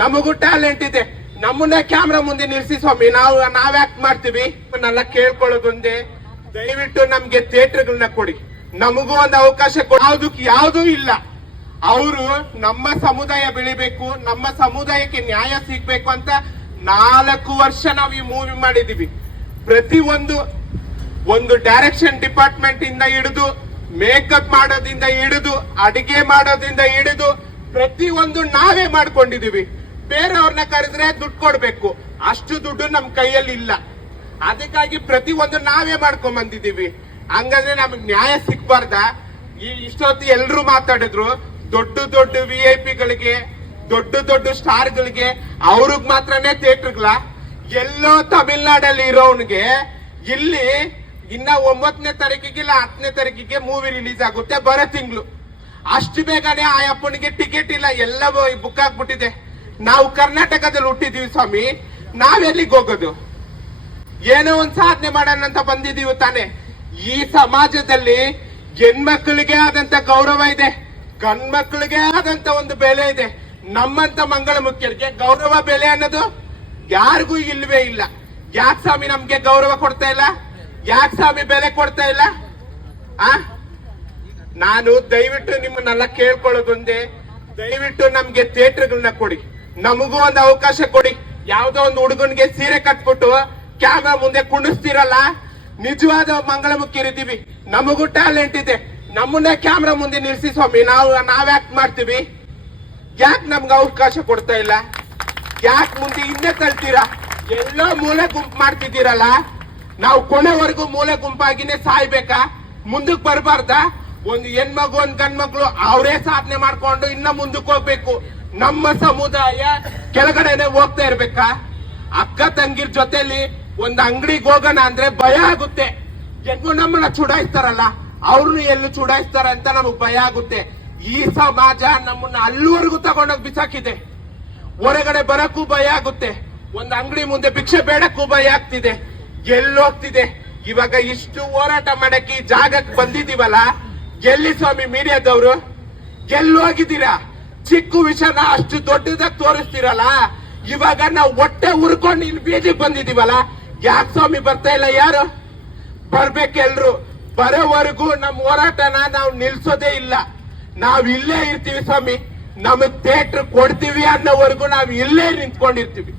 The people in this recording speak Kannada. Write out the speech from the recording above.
ನಮಗೂ ಟ್ಯಾಲೆಂಟ್ ಇದೆ, ನಮ್ಮನ್ನ ಕ್ಯಾಮ್ರಾ ಮುಂದೆ ನಿಲ್ಸಿ ಸ್ವಾಮಿ, ನಾವ್ ಆಕ್ಟ್ ಮಾಡ್ತೀವಿ. ನನ್ನೆಲ್ಲ ಕೇಳ್ಕೊಳ್ಳೋದೊಂದೇ, ದಯವಿಟ್ಟು ನಮ್ಗೆ ಥಿಯೇಟರ್ಗಳನ್ನ ಕೊಡಿ, ನಮಗೂ ಒಂದು ಅವಕಾಶ ಕೊಡಿ. ಯಾವ್ದೂ ಇಲ್ಲ. ಅವರು ನಮ್ಮ ಸಮುದಾಯ ಬೆಳಿಬೇಕು, ನಮ್ಮ ಸಮುದಾಯಕ್ಕೆ ನ್ಯಾಯ ಸಿಗ್ಬೇಕು ಅಂತ 4 ವರ್ಷ ನಾವು ಈ ಮೂವಿ ಮಾಡಿದೀವಿ. ಪ್ರತಿ ಒಂದು ಡೈರೆಕ್ಷನ್ ಡಿಪಾರ್ಟ್ಮೆಂಟ್ ಇಂದ ಹಿಡಿದು, ಮೇಕಪ್ ಮಾಡೋದ್ರಿಂದ ಹಿಡಿದು, ಅಡಿಗೆ ಮಾಡೋದ್ರಿಂದ ಹಿಡಿದು ಪ್ರತಿಯೊಂದು ನಾವೇ ಮಾಡ್ಕೊಂಡಿದೀವಿ. ಬೇರೆಯವ್ರನ್ನ ಕರೆದ್ರೆ ದುಡ್ಡು ಕೊಡ್ಬೇಕು, ಅಷ್ಟು ದುಡ್ಡು ನಮ್ ಕೈಯಲ್ಲಿ ಇಲ್ಲ. ಅದಕ್ಕಾಗಿ ಪ್ರತಿಯೊಂದು ನಾವೇ ಮಾಡ್ಕೊಂಡ್ ಬಂದಿದೀವಿ. ಹಂಗಂದ್ರೆ ನಮ್ಗೆ ನ್ಯಾಯ ಸಿಕ್ಬಾರ್ದ? ಇಷ್ಟೊತ್ತು ಎಲ್ರು ಮಾತಾಡಿದ್ರು, ದೊಡ್ಡ VIP ಗಳಿಗೆ, ದೊಡ್ಡ ಸ್ಟಾರ್ಗಳಿಗೆ, ಅವ್ರಿಗೆ ಮಾತ್ರನೇ ಥಿಯೇಟರ್ಗಳ. ಎಲ್ಲೋ ತಮಿಳ್ನಾಡಲ್ಲಿ ಇರೋನ್ಗೆ ಇಲ್ಲಿ ಇನ್ನ 9ನೇ ತಾರೀಕಿಗೆ ಇಲ್ಲ 10ನೇ ತಾರೀಕಿಗೆ ಮೂವಿ ರಿಲೀಸ್ ಆಗುತ್ತೆ, ಬರೋ ತಿಂಗಳು. ಅಷ್ಟು ಬೇಗನೆ ಆ ಅಪ್ಪನಿಗೆ ಟಿಕೆಟ್ ಇಲ್ಲ, ಎಲ್ಲ ಬುಕ್ ಆಗ್ಬಿಟ್ಟಿದೆ. ನಾವು ಕರ್ನಾಟಕದಲ್ಲಿ ಹುಟ್ಟಿದೀವಿ ಸ್ವಾಮಿ, ನಾವೆಲ್ಲಿಗೆ ಹೋಗೋದು? ಏನೋ ಒಂದ್ ಸಾಧನೆ ಮಾಡೋಣ ಅಂತ ಬಂದಿದೀವಿ ತಾನೆ. ಈ ಸಮಾಜದಲ್ಲಿ ಹೆಣ್ಮಕ್ಳಿಗೆ ಆದಂತ ಗೌರವ ಇದೆ, ಗಂಡ್ಮಕ್ಳಿಗೆ ಆದಂತ ಒಂದು ಬೆಲೆ ಇದೆ. ನಮ್ಮಂತ ಮಂಗಳ ಮುಖ್ಯರಿಗೆ ಗೌರವ ಬೆಲೆ ಅನ್ನೋದು ಯಾರಿಗೂ ಇಲ್ವೇ ಇಲ್ಲ. ಯಾಕೆ ಸ್ವಾಮಿ ನಮ್ಗೆ ಗೌರವ ಕೊಡ್ತಾ ಇಲ್ಲ? ಯಾಕೆ ಸ್ವಾಮಿ ಬೆಲೆ ಕೊಡ್ತಾ ಇಲ್ಲ? ನಾನು ದಯವಿಟ್ಟು ನಿಮ್ಮನ್ನೆಲ್ಲ ಕೇಳ್ಕೊಳ್ಳೋದೊಂದೇ, ದಯವಿಟ್ಟು ನಮ್ಗೆ ಥಿಯೇಟರ್ಗಳನ್ನ ಕೊಡಿ, ನಮಗೂ ಒಂದು ಅವಕಾಶ ಕೊಡಿ. ಯಾವ್ದೋ ಒಂದು ಹುಡುಗನ್ಗೆ ಸೀರೆ ಕಟ್ಬಿಟ್ಟು ಕ್ಯಾಮ್ರಾ ಮುಂದೆ ಕುಣಿಸ್ತಿರಲ್ಲ, ನಿಜವಾದ ಮಂಗಳ ಮುಖ್ಯರಿದ್ದೀವಿ, ನಮಗೂ ಟ್ಯಾಲೆಂಟ್ ಇದೆ, ನಮ್ಮನ್ನ ಕ್ಯಾಮ್ರಾ ಮುಂದೆ ನಿಲ್ಸಿ ಸ್ವಾಮಿ, ನಾವ್ ಆಕ್ಟ್ ಮಾಡ್ತೀವಿ. ಯಾಕೆ ನಮ್ಗೆ ಅವಕಾಶ ಕೊಡ್ತಾ ಇಲ್ಲ? ಯಾಕೆ ಮುಂದೆ ಹಿಂದೆ ತಳ್ತೀರಾ? ಎಲ್ಲೋ ಮೂಲೆ ಗುಂಪು ಮಾಡ್ತಿದ್ದೀರಲ್ಲ, ನಾವು ಕೊನೆವರೆಗೂ ಮೂಲೆ ಗುಂಪಾಗಿನೇ ಸಾಯ್ಬೇಕಾ? ಮುಂದಕ್ಕೆ ಬರಬಾರ್ದ? ಒಂದು ಹೆಣ್ಮಗು ಒಂದ್ ಗಂಡ್ಮಕ್ಳು ಅವರೇ ಸಾಧನೆ ಮಾಡ್ಕೊಂಡು ಇನ್ನ ಮುಂದಕ್ಕೆ ಹೋಗ್ಬೇಕು. ನಮ್ಮ ಸಮುದಾಯ ಕೆಳಗಡೆನೆ ಹೋಗ್ತಾ ಇರ್ಬೇಕಾ? ಅಕ್ಕ ತಂಗಿರ್ ಜೊತೆಲಿ ಒಂದ್ ಅಂಗಡಿಗೆ ಹೋಗೋಣ ಅಂದ್ರೆ ಭಯ ಆಗುತ್ತೆ. ಹೆಂಗು ನಮ್ಮನ್ನ ಚುಡಾಯಿಸ್ತಾರಲ್ಲ, ಅವ್ರನ್ನು ಎಲ್ಲೂ ಚುಡಾಯಿಸ್ತಾರ ಅಂತ ನಮಗ್ ಭಯ ಆಗುತ್ತೆ. ಈ ಸಮಾಜ ನಮ್ಮನ್ನ ಅಲ್ಲಿವರೆಗೂ ತಗೊಂಡೋಗಿ ಬಿಸಾಕಿದೆ. ಹೊರಗಡೆ ಬರಕ್ಕೂ ಭಯ ಆಗುತ್ತೆ, ಒಂದ್ ಅಂಗಡಿ ಮುಂದೆ ಭಿಕ್ಷೆ ಬೇಡಕ್ಕೂ ಭಯ ಆಗ್ತಿದೆ. ಎಲ್ಲೋಗ್ತಿದೆ? ಇವಾಗ ಇಷ್ಟು ಹೋರಾಟ ಮಾಡಕ್ಕೆ ಈ ಜಾಗಕ್ಕೆ ಬಂದಿದೀವಲ್ಲ, ಎಲ್ಲಿ ಸ್ವಾಮಿ ಮೀಡಿಯಾದವರು? ಎಲ್ಲೋಗಿದ್ದೀರಾ? ಚಿಕ್ಕ ವಿಷಯನ ಅಷ್ಟು ದೊಡ್ಡದಾಗಿ ತೋರಿಸ್ತೀರಲ್ಲ. ಇವಾಗ ನಾವು ಹೊಟ್ಟೆ ಉರ್ಕೊಂಡು ಇಲ್ಲಿ ಬೀದಿಗೆ ಬಂದಿದೀವಲ್ಲ, ಯಾಕೆ ಸ್ವಾಮಿ ಬರ್ತಾ ಇಲ್ಲ? ಯಾರು ಬರ್ಬೇಕೆಲ್ರು? ಬರೋವರೆಗೂ ನಮ್ಮ ಹೋರಾಟನ ನಾವು ನಿಲ್ಸೋದೇ ಇಲ್ಲ. ನಾವ್ ಇಲ್ಲೇ ಇರ್ತೀವಿ ಸ್ವಾಮಿ, ನಮಗ್ ಥಿಯೇಟರ್ ಕೊಡ್ತೀವಿ ಅನ್ನೋವರೆಗೂ ನಾವ್ ಇಲ್ಲೇ ನಿಂತ್ಕೊಂಡಿರ್ತೀವಿ.